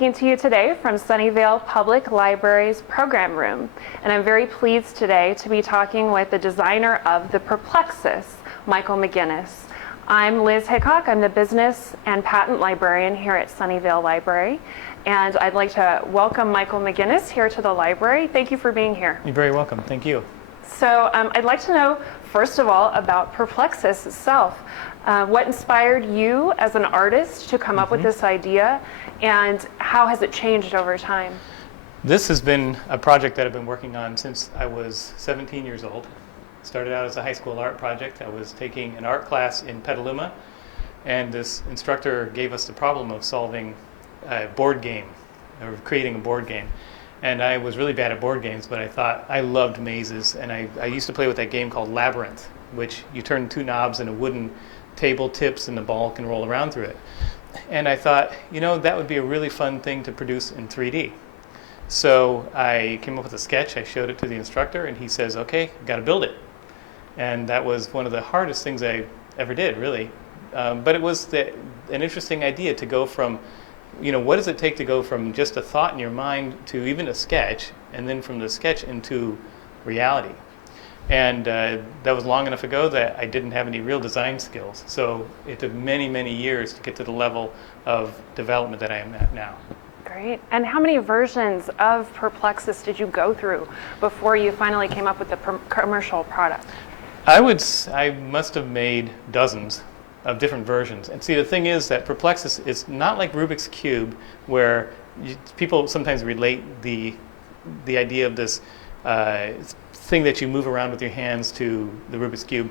speaking to you today from Sunnyvale Public Library's program room, and I'm very pleased today to be talking with the designer of the Perplexus, Michael McGinnis. I'm Liz Hickok. I'm the business and patent librarian here at Sunnyvale Library, and I'd like to welcome Michael McGinnis here to the library. Thank you for being here. You're very welcome. Thank you. So I'd like to know, first of all, about Perplexus itself. What inspired you as an artist to come up with this idea, and how has it changed over time? This has been a project that I've been working on since I was 17 years old. It started out as a high school art project. I was taking an art class in Petaluma, and this instructor gave us the problem of solving a board game, or creating a board game. And I was really bad at board games, but I thought I loved mazes, and I used to play with that game called Labyrinth, which you turn two knobs and a wooden table tips and the ball can roll around through it. And I thought, you know, that would be a really fun thing to produce in 3D. So I came up with a sketch, I showed it to the instructor, and he says, okay, got to build it. And that was one of the hardest things I ever did, really. But it was an interesting idea to go from, you know, what does it take to go from just a thought in your mind to even a sketch, and then from the sketch into reality. And that was long enough ago that I didn't have any real design skills. So it took many, many years to get to the level of development that I am at now. Great. And how many versions of Perplexus did you go through before you finally came up with the commercial product? I must have made dozens of different versions. And see, the thing is that Perplexus is not like Rubik's Cube, where people sometimes relate the idea of this thing that you move around with your hands to the Rubik's Cube.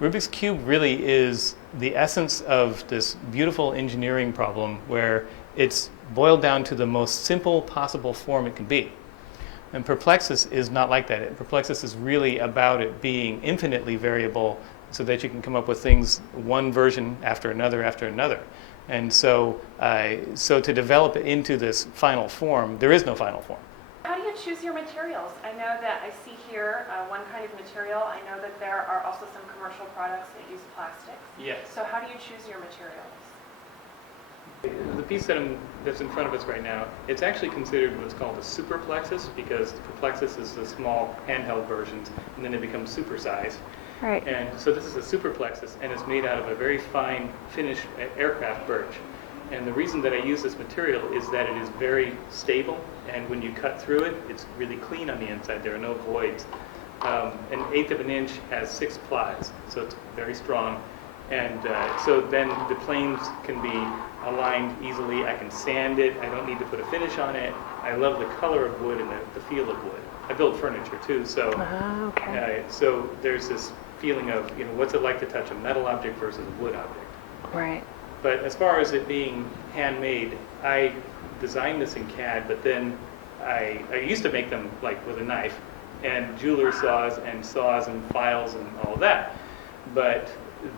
Rubik's Cube really is the essence of this beautiful engineering problem where it's boiled down to the most simple possible form it can be. And Perplexus is not like that. Perplexus is really about it being infinitely variable so that you can come up with things one version after another after another. And so to develop it into this final form, there is no final form. How do you choose your materials? I know that I see here one kind of material. I know that there are also some commercial products that use plastics. Yes. So how do you choose your materials? The piece that's in front of us right now, it's actually considered what's called a superplexus, because the Perplexus is the small handheld versions, and then it becomes supersized. Right. And so this is a superplexus, and it's made out of a very fine finished aircraft birch. And the reason that I use this material is that it is very stable, and when you cut through it, it's really clean on the inside. There are no voids. An eighth of an inch has 6 plies, so it's very strong. And so then the planes can be aligned easily. I can sand it. I don't need to put a finish on it. I love the color of wood and the feel of wood. I build furniture too, so so there's this feeling of, you know, what's it like to touch a metal object versus a wood object. Right. But as far as it being handmade, I designed this in CAD, but then I used to make them like with a knife and jeweler saws and files and all of that. But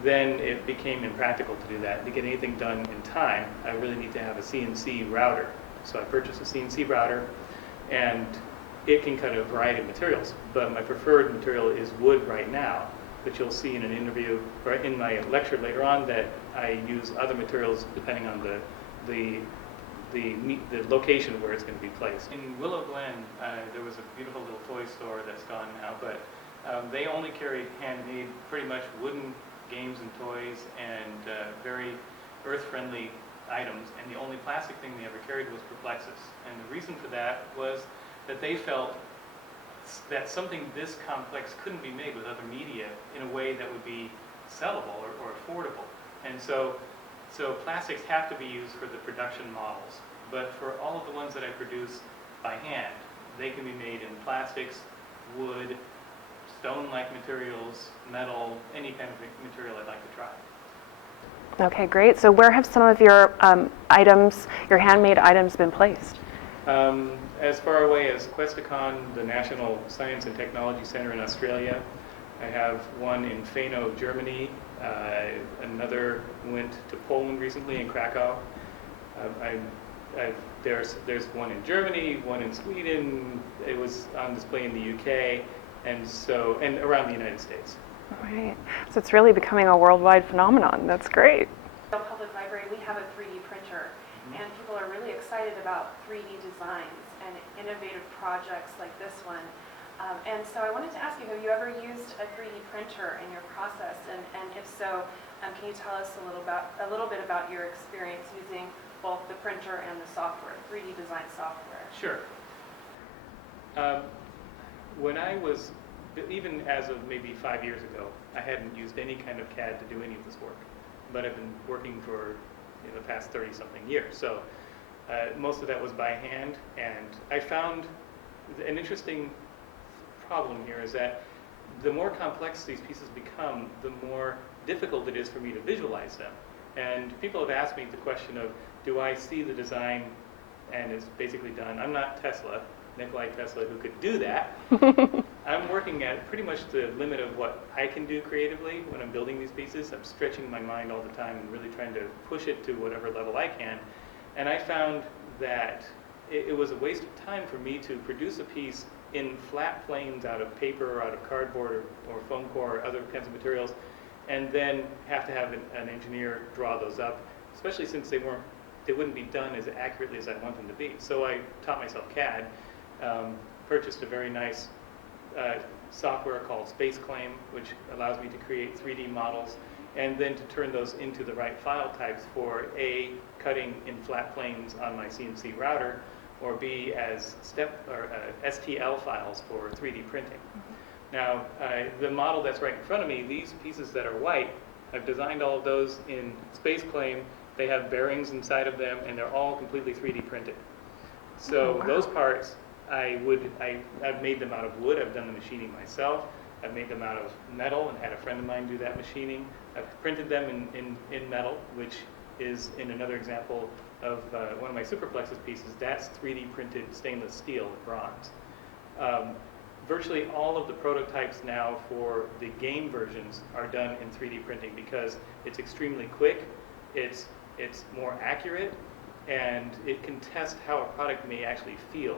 then it became impractical to do that. To get anything done in time, I really need to have a CNC router. So I purchased a CNC router, and it can cut a variety of materials. But my preferred material is wood right now. But you'll see in an interview or in my lecture later on that I use other materials depending on the location where it's going to be placed. In Willow Glen, there was a beautiful little toy store that's gone now, but they only carried handmade, pretty much wooden games and toys and very earth-friendly items. And the only plastic thing they ever carried was Perplexus. And the reason for that was that they felt that something this complex couldn't be made with other media in a way that would be sellable or affordable. And so plastics have to be used for the production models. But for all of the ones that I produce by hand, they can be made in plastics, wood, stone-like materials, metal, any kind of material I'd like to try. Okay, great. So where have some of your items, your handmade items, been placed? As far away as Questacon, the National Science and Technology Center in Australia. I have one in Fano, Germany. Another went to Poland recently in Krakow. There's one in Germany, one in Sweden. It was on display in the UK, and around the United States. All right. So it's really becoming a worldwide phenomenon. That's great. At the Public Library, we have a 3D printer, and people are really excited about 3D designs and innovative projects like this one. And so I wanted to ask you, have you ever used a 3D printer in your process? And if so, can you tell us a little bit about your experience using both the printer and the software, 3D design software? Sure. When I was, even as of maybe 5 years ago, I hadn't used any kind of CAD to do any of this work. But I've been working for the past 30-something years. So most of that was by hand. And I found an interesting problem here is that the more complex these pieces become, the more difficult it is for me to visualize them. And people have asked me the question of, do I see the design and it's basically done? I'm not Tesla, Nikolai Tesla, who could do that. I'm working at pretty much the limit of what I can do creatively when I'm building these pieces. I'm stretching my mind all the time and really trying to push it to whatever level I can. And I found that it was a waste of time for me to produce a piece in flat planes out of paper or out of cardboard or foam core or other kinds of materials, and then have to have an engineer draw those up, especially since they wouldn't be done as accurately as I want them to be. So I taught myself CAD, purchased a very nice software called SpaceClaim, which allows me to create 3D models and then to turn those into the right file types for A, cutting in flat planes on my CNC router, or B, as STL files for 3D printing. Now, the model that's right in front of me, these pieces that are white, I've designed all of those in SpaceClaim. They have bearings inside of them, and they're all completely 3D printed. So those parts, I've made them out of wood. I've done the machining myself. I've made them out of metal and had a friend of mine do that machining. I've printed them in metal, which is in another example of one of my Perplexus pieces. That's 3D printed stainless steel and bronze. Virtually all of the prototypes now for the game versions are done in 3D printing because it's extremely quick, it's more accurate, and it can test how a product may actually feel.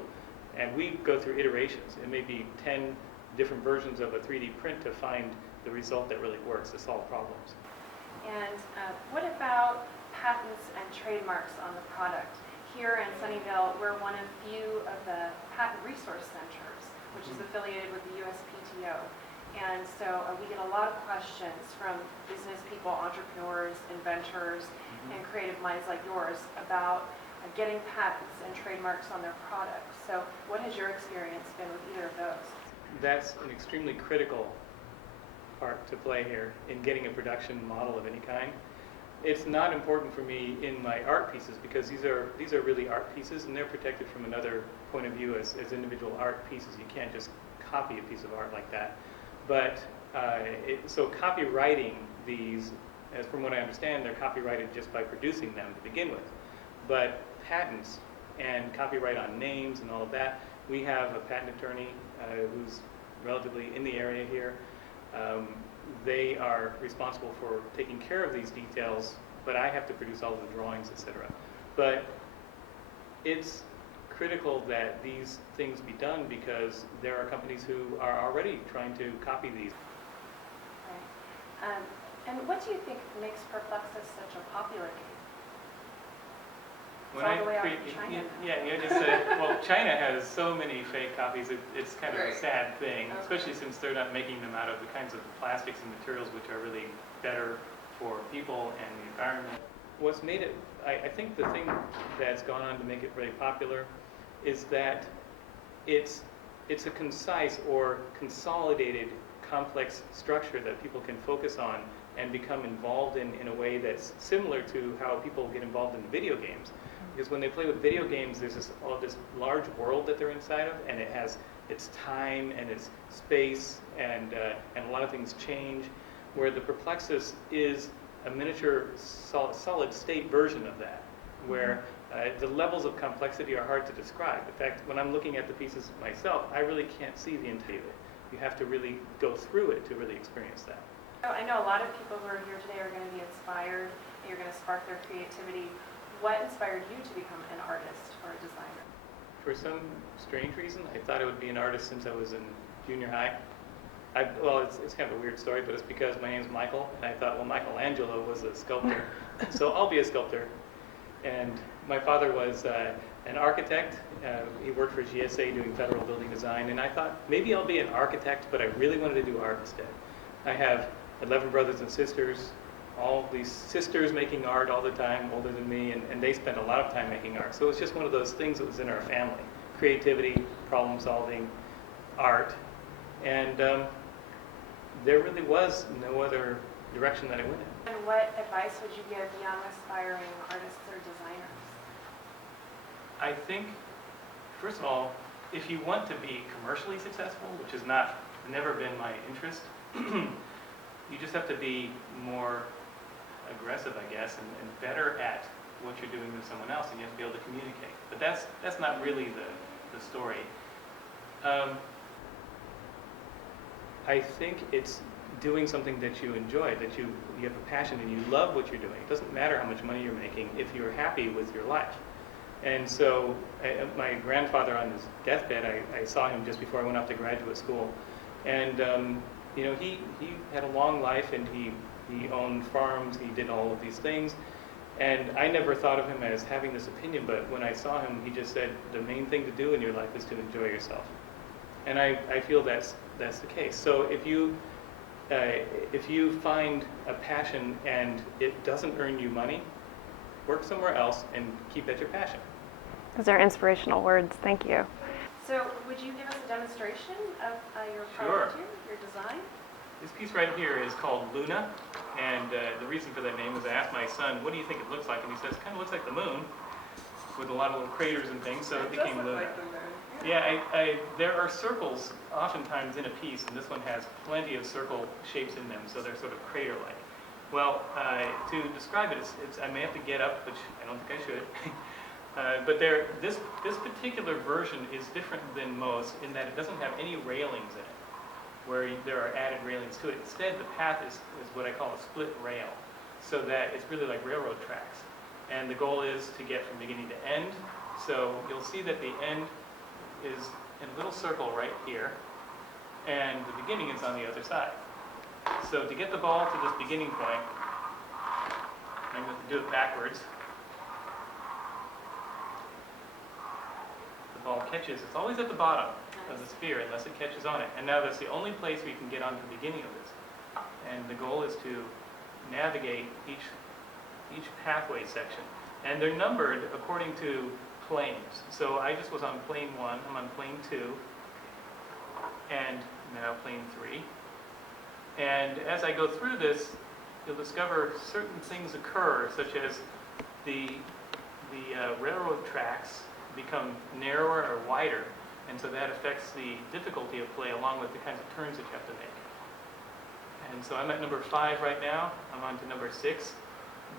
And we go through iterations. It may be 10 different versions of a 3D print to find the result that really works to solve problems. And what about patents and trademarks on the product? Here in Sunnyvale, we're one of few of the patent resource centers, which is affiliated with the USPTO. And so we get a lot of questions from business people, entrepreneurs, inventors, and creative minds like yours about getting patents and trademarks on their products. So what has your experience been with either of those? That's an extremely critical part to play here in getting a production model of any kind. It's not important for me in my art pieces because these are really art pieces and they're protected from another point of view as individual art pieces. You can't just copy a piece of art like that. But so copywriting these, as from what I understand, they're copyrighted just by producing them to begin with. But patents and copyright on names and all of that, we have a patent attorney who's relatively in the area here. They are responsible for taking care of these details, but I have to produce all of the drawings, etc. But it's critical that these things be done because there are companies who are already trying to copy these. Right. And what do you think makes Perplexus such a popular game? It's all the way out to China. Yeah, just well, China has so many fake copies. It's kind of a sad thing, especially since they're not making them out of the kinds of plastics and materials which are really better for people and the environment. What's made it, I think the thing that's gone on to make it really popular is that it's a concise or consolidated complex structure that people can focus on and become involved in a way that's similar to how people get involved in video games. Because when they play with video games, there's this large world that they're inside of, and it has its time and its space, and a lot of things change. Where the Perplexus is a miniature solid state version of that, where the levels of complexity are hard to describe. In fact, when I'm looking at the pieces myself, I really can't see the entirety of it. You have to really go through it to really experience that. So I know a lot of people who are here today are going to be inspired, and you're going to spark their creativity. What inspired you to become an artist or a designer? For some strange reason, I thought I would be an artist since I was in junior high. Well, it's kind of a weird story, but it's because my name's Michael, and I thought, well, Michelangelo was a sculptor, so I'll be a sculptor. And My father was an architect. He worked for GSA doing federal building design, and I thought maybe I'll be an architect, but I really wanted to do art instead. I have 11 brothers and sisters, all these sisters making art all the time, older than me, and they spent a lot of time making art. So it was just one of those things that was in our family. Creativity, problem solving, art, and there really was no other direction that I went in. And what advice would you give young aspiring artists or designers? I think, first of all, if you want to be commercially successful, which has never been my interest, you just have to be more aggressive, I guess, and better at what you're doing than someone else, and you have to be able to communicate. But that's not really the story. I think it's doing something that you enjoy, that you have a passion and you love what you're doing. It doesn't matter how much money you're making if you're happy with your life. And so my grandfather on his deathbed, I saw him just before I went off to graduate school. And he had a long life, and he owned farms, he did all of these things. And I never thought of him as having this opinion, but when I saw him, he just said, the main thing to do in your life is to enjoy yourself. And I feel that's the case. So if you find a passion and it doesn't earn you money, work somewhere else and keep at your passion. Those are inspirational words. Thank you. So would you give us a demonstration of your project here, your design? This piece right here is called Luna, and the reason for that name is I asked my son, what do you think it looks like? And he says, it kind of looks like the moon with a lot of little craters and things, so it became Luna. Like the moon. Yeah, there are circles oftentimes in a piece, and this one has plenty of circle shapes in them, so they're sort of crater-like. Well, to describe it, I may have to get up, which I don't think I should. But this particular version is different than most in that it doesn't have any railings in it, where there are added railings to it. Instead, the path is what I call a split rail, so that it's really like railroad tracks. And the goal is to get from beginning to end. So you'll see that the end is in a little circle right here, and the beginning is on the other side. So to get the ball to this beginning point, I'm going to do it backwards. The ball catches, it's always at the bottom of the sphere unless it catches on it. And now that's the only place we can get on to the beginning of this. And the goal is to navigate each pathway section. And they're numbered according to planes. So I just was on plane 1, I'm on plane 2, and now plane 3. And as I go through this, you'll discover certain things occur, such as the railroad tracks become narrower or wider, and so that affects the difficulty of play along with the kinds of turns that you have to make. And so I'm at number 5 right now. I'm on to number 6.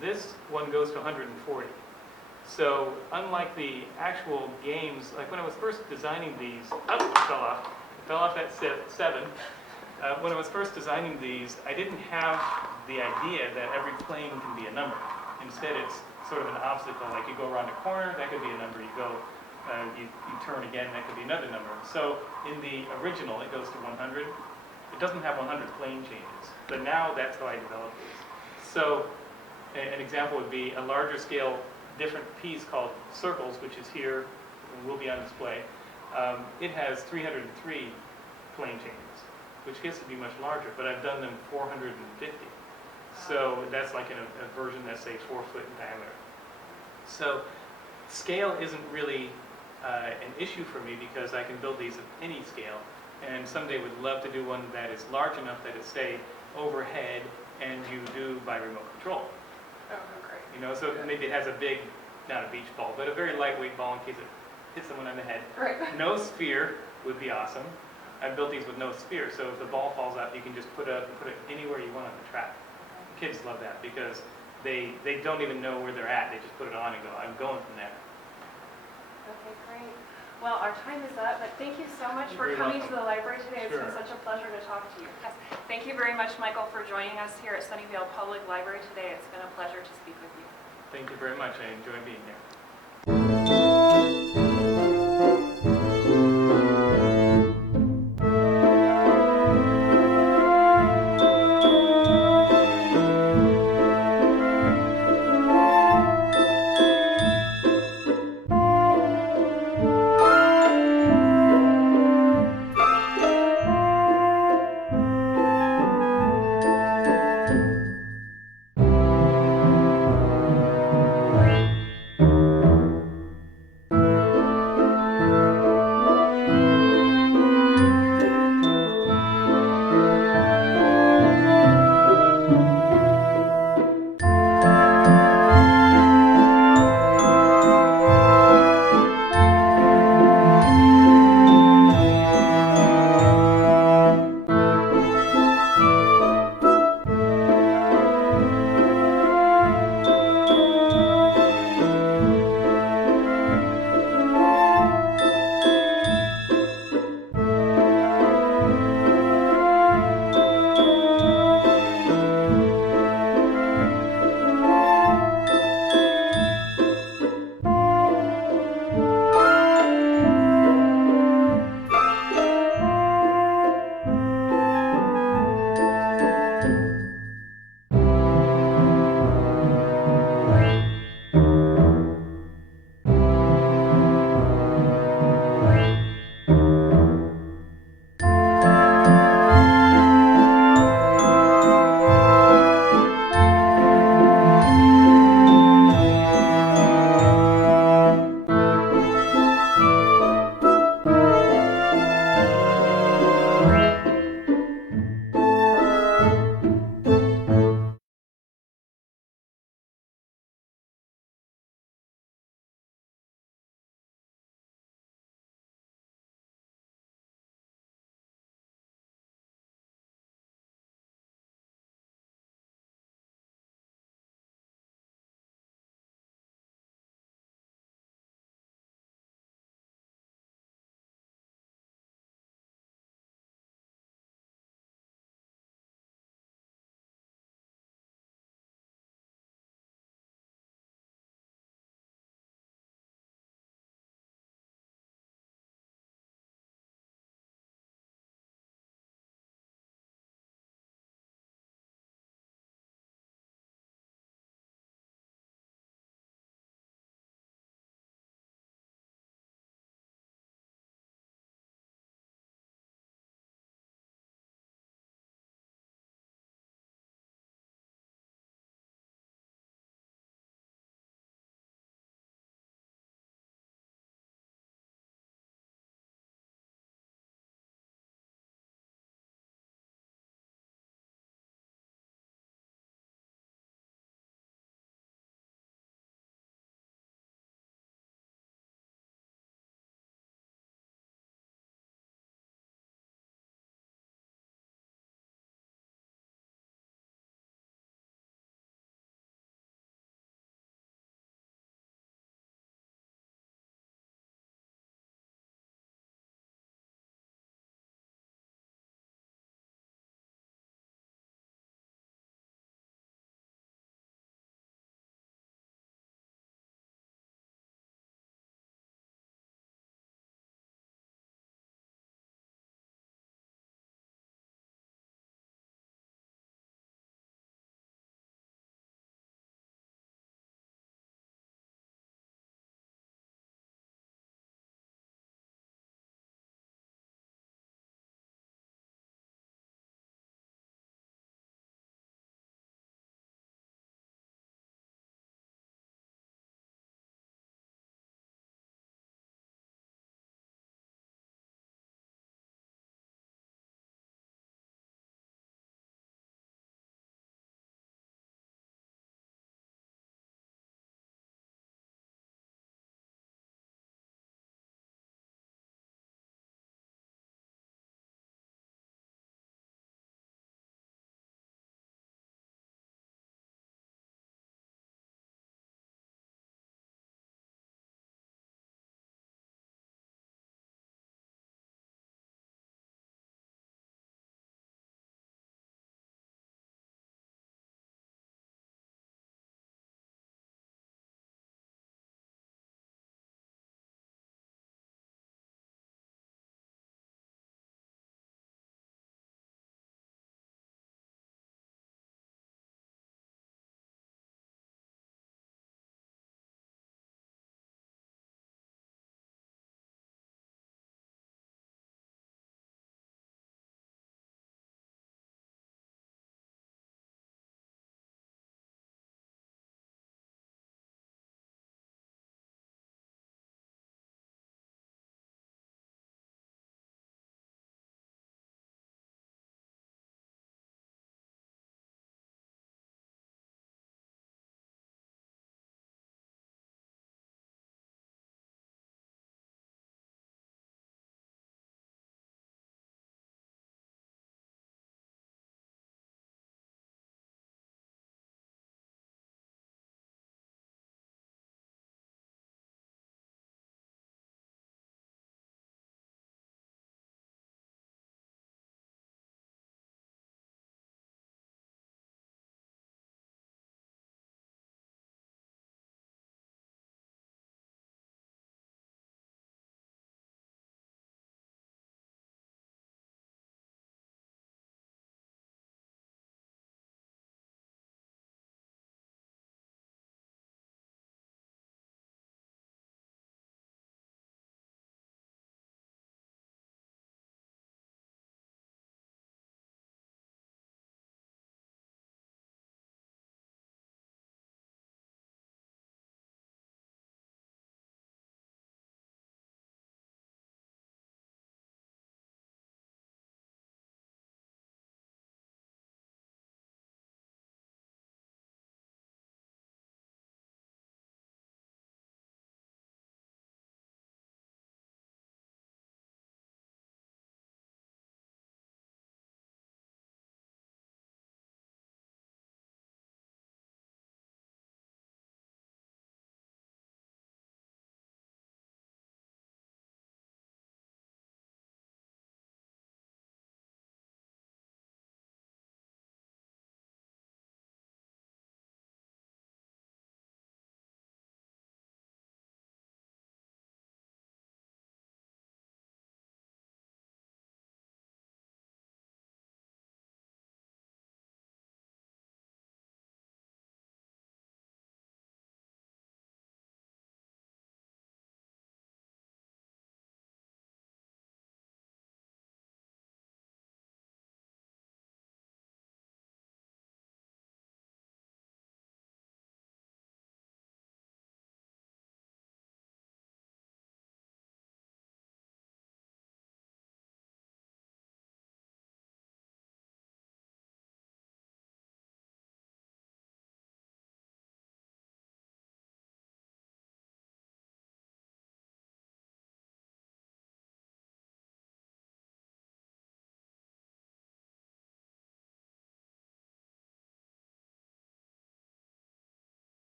This one goes to 140. So unlike the actual games, like when I was first designing these, it fell off at 7. When I was first designing these, I didn't have the idea that every plane can be a number. Instead, it's sort of an obstacle. Like you go around a corner, that could be a number. You go, you turn again, that could be another number. So in the original, it goes to 100. It doesn't have 100 plane changes, but now that's how I developed these. So an example would be a larger scale, different piece called Circles, which is here and will be on display. It has 303 plane changes, which gets to be much larger, but I've done them 450. So that's like in a version that's, say, 4 foot in diameter. So scale isn't really an issue for me because I can build these at any scale. And someday would love to do one that is large enough that it's, say, overhead and you do by remote control. Oh, great. You know, so maybe it has a big, not a beach ball, but a very lightweight ball in case it hits someone on the head. Right. No sphere would be awesome. I built these with no sphere, so if the ball falls out, you can just put it anywhere you want on the track. Kids love that because they don't even know where they're at. They just put it on and go, I'm going from there. Okay, great. Well, our time is up, but thank you so much for You're coming welcome. to the library today. It's been Sure. such a pleasure to talk to you. Yes. Thank you very much, Michael, for joining us here at Sunnyvale Public Library today. It's been a pleasure to speak with you. Thank you very much. I enjoyed being here.